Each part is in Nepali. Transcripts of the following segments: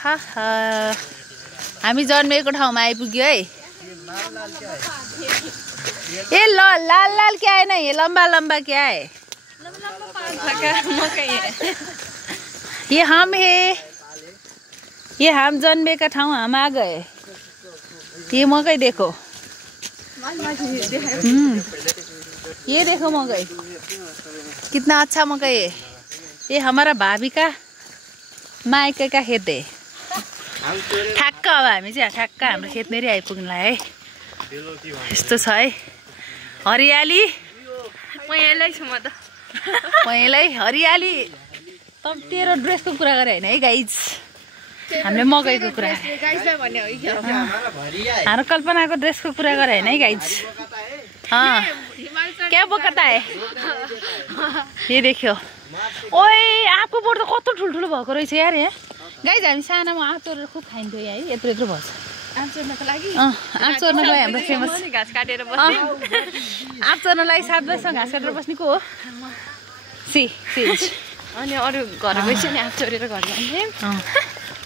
हा हामी जन्मेको ठाउँमा आइपुग्यो है। ये लाल लाल क्या है ना, ये लंबा लंबा क्या है? ये हम है, ये हम जन्मेका ठाउँ हम आ गए। ये मकै देखो, ये देखो मकै कितना अच्छा मकै है। ये हमारा भाभी का माइके का खेत है। ठ्याक्क अब हामी चाहिँ ठ्याक्क हाम्रो खेतनेरि आइपुग्नुलाई है। यस्तो छ है हरियाली। पहेँलै छु म त। पहेँलै हरियाली। तब तेरो ड्रेसको कुरा गरे होइन है गाइज, हामीले मकैको कुरा, हाम्रो कल्पनाको ड्रेसको कुरा गरे होइन है गाइज। क्या बोकता है ये देखियो। ओए आँपको बोट त कत्रो ठुल्ठुलो भएको रहेछ यार यहाँ। गाइज हामी सानामा आँप चोरेर खुब खाइन्थ्यो यहाँ है, यत्रो यत्रो भन्छ आँप चोर्नको लागि। आँप चोर्नको लागि हाम्रो फेमस। घाँस काटेर बस्ने। आँप चोर्नको लागि 7 बजीसम्म घाँस काटेर बस्ने को हो? अनि अरू घर गएपछि नि आँप चोरेर घर जान्थेँ।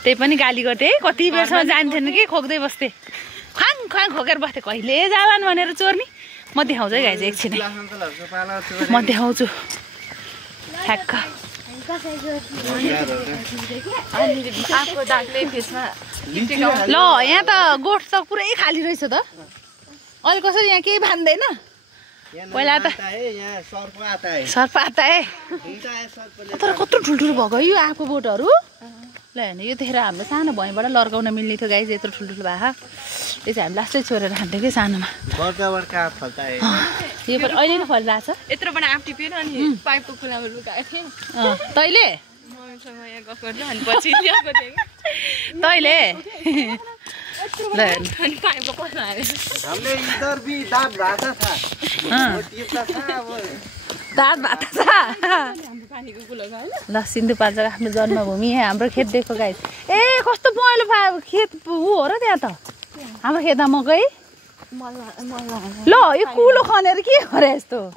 त्यही पनि गाली गर्थे है, कति बेरसम्म जान्थेन कि खोक्दै बस्थे, खाङ खाङ खोकेर बस्थे। कहिले जालान् भनेर चोर्नी। म देखाउँछु है गाइज एकछिनै, म देखाउँछु ठ्याक्क। ल यहाँ त गोठ त पुरै खाली रहेछ त। अहिले कसरी यहाँ केही बाँध्दैन? पहिला त सर्प आता है। तर कत्रो ठुल्ठुलो भएको यो आँपको बोटहरू। ल हेर्नु यो देखेर हाम्रो सानो भैँबाट लर्काउन मिल्ने थियो गाइज, यत्रो ठुल्ठुलो भए। यो चाहिँ हामी लास्टै छोडेर खान्थ्यौँ कि सानोमा। यो पनि अहिले नै फलिरहेको छ। यत्रोबाट आँप टिपेर अनि पाइपको खुलामा लुकाएको थिएँ। तैँले यहाँ गफ गर्दा अनि पछि ल्याएको थिएँ कि तैँले ल अनि पाइपको पस्न हालेर दाँत भात छ। पानीको कुलो गयो ल सिन्धुपाल्चोक आफ्नो जन्मभूमि हाम्रो खेत देखो गाइस। ए कस्तो पहेँलो खेत ऊ हो र त्यहाँ त हाम्रो खेतमा मकै। ल यो कुलो खनेर के गरे यस्तो?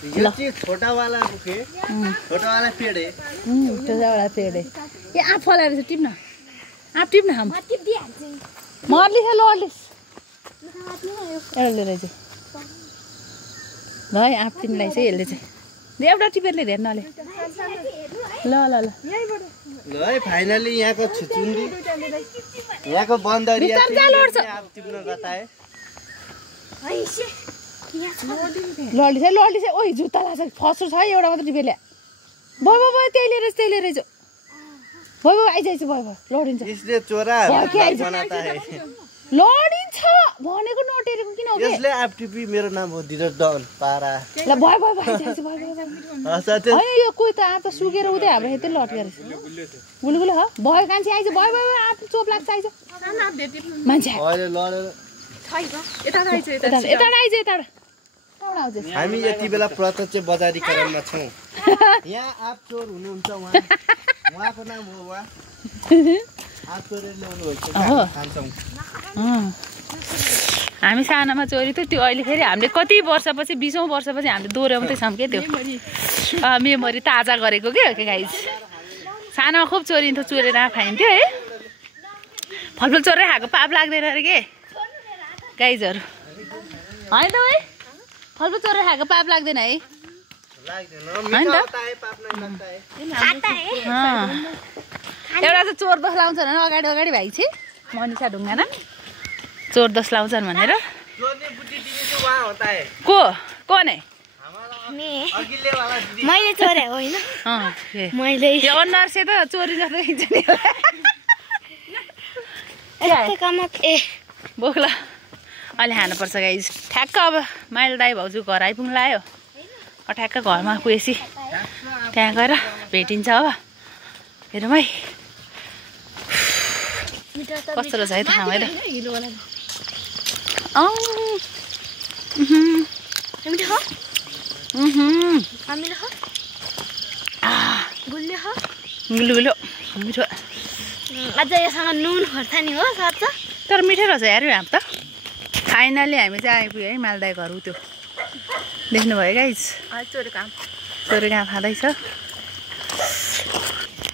छोटावाला पेड़ है। छोटावाला पेड़ है। ये आँप फलाएर चाहिँ टिप्न, आँप टिप्न हम मर्लिस है लड्लिस एउटा लिएर चाहिँ ल है आँप टिप्नलाई चाहिँ यसले चाहिँ एउटा टिपेरले धेर नले। ल ल ल ल है फाइनली यहाँको छुचुन्डी, यहाँको बन्दरी आँप टिप्न गता है। लड्लिस है लड्लिस है। ओइ जुत्ता लाग्छ, फस्रो छ है एउटा मात्र टिपेर ल्या। भयो भयो भयो त्यही लिएर भयो भयो आइजाइछ भयो भयो लडिन्छ। यसले चोरा बनाता है। लडिन्छ भनेको नटेरेको किन हो के? यसले आँप टिपी मेरो नाम हो धीरज डन पारा। ल भयो भयो आइजाइछ भयो भयो भयो। है यो कोही त आँप त सुकेर उतै हाम्रो यतै लटकेर गुलुगुलो ह भयो कान्छी आइज भयो भयो आँप चोप लाग्छ आइज मान्छे अहिले लडेर यता आइज यता हामी यति बेला प्रत्यक्ष बजारीकरणमा छौँ। यहाँ आँप चोर हुनुहुन्छ, उहाँको नाम हो आँप चोरेर ल्याउनु खान्छौँ। हामी सानामा चोरी थियो त्यो अहिले फेरि हामीले कति वर्षपछि 20औं वर्षपछि हामीले दोहोऱ्याउँदैछौँ के त्यो मेमोरी ताजा गरेको के गाइज। सानामा खुब चोरिन्थ्यो, चोरेर खाइन्थ्यो है। फलफुल चोरेर खाएको पाप लाग्दैन अरे के गाइजहरू होइन त है? फलफुल चोरेर खाएको पाप लाग्दैन है? एउटा चाहिँ चोर दस लाउँछ भने अगाडि अगाडि भाइ चाहिँ मनिषा ढुङ्गाना चोर दस लाउँछन् भनेर। को नै मैले चोरे होइन मैले यो अनुहार से त चोरी जस्तो खिच्छ नि। बोक्ला अहिले खानुपर्छ गाइज। ठ्याक्क अब माइल दाई भाउजू घर आइपुग्नु लाग्यो। ठ्याक्क घरमा पुगेपछि त्यहाँ गएर भेटिन्छ अब। हेरौँ है कस्तो रहेछ है त ठाउँ है त। गुलुगुलो मिठो। अझ योसँग नुन खोर्सानी हो सर्छ तर मिठो रहेछ यार यो आँप त। फाइनली हामी चाहिँ आइपुग्यो है मालदाई घर त्यो देख्नुभयो गाइज। चोरेको आँप चोरेको आँप खाँदैछ।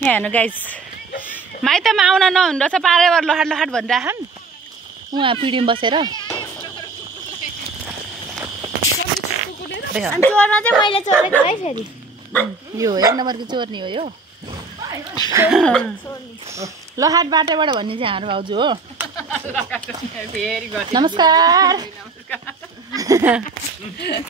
यहाँ हेर्नु गाइस माइतमा आउन नहुँदो रहेछ पारेवर लहाट लहाट भनिरहेछन् उहाँ पिँढीमा बसेर चोर्न चाहिँ मैले चोरेको है फेरि यो 1 नम्बरको चोर्नी हो यो लहाट बाटोबाट भन्ने चाहिँ हाम्रो भाउजू हो नमस्कार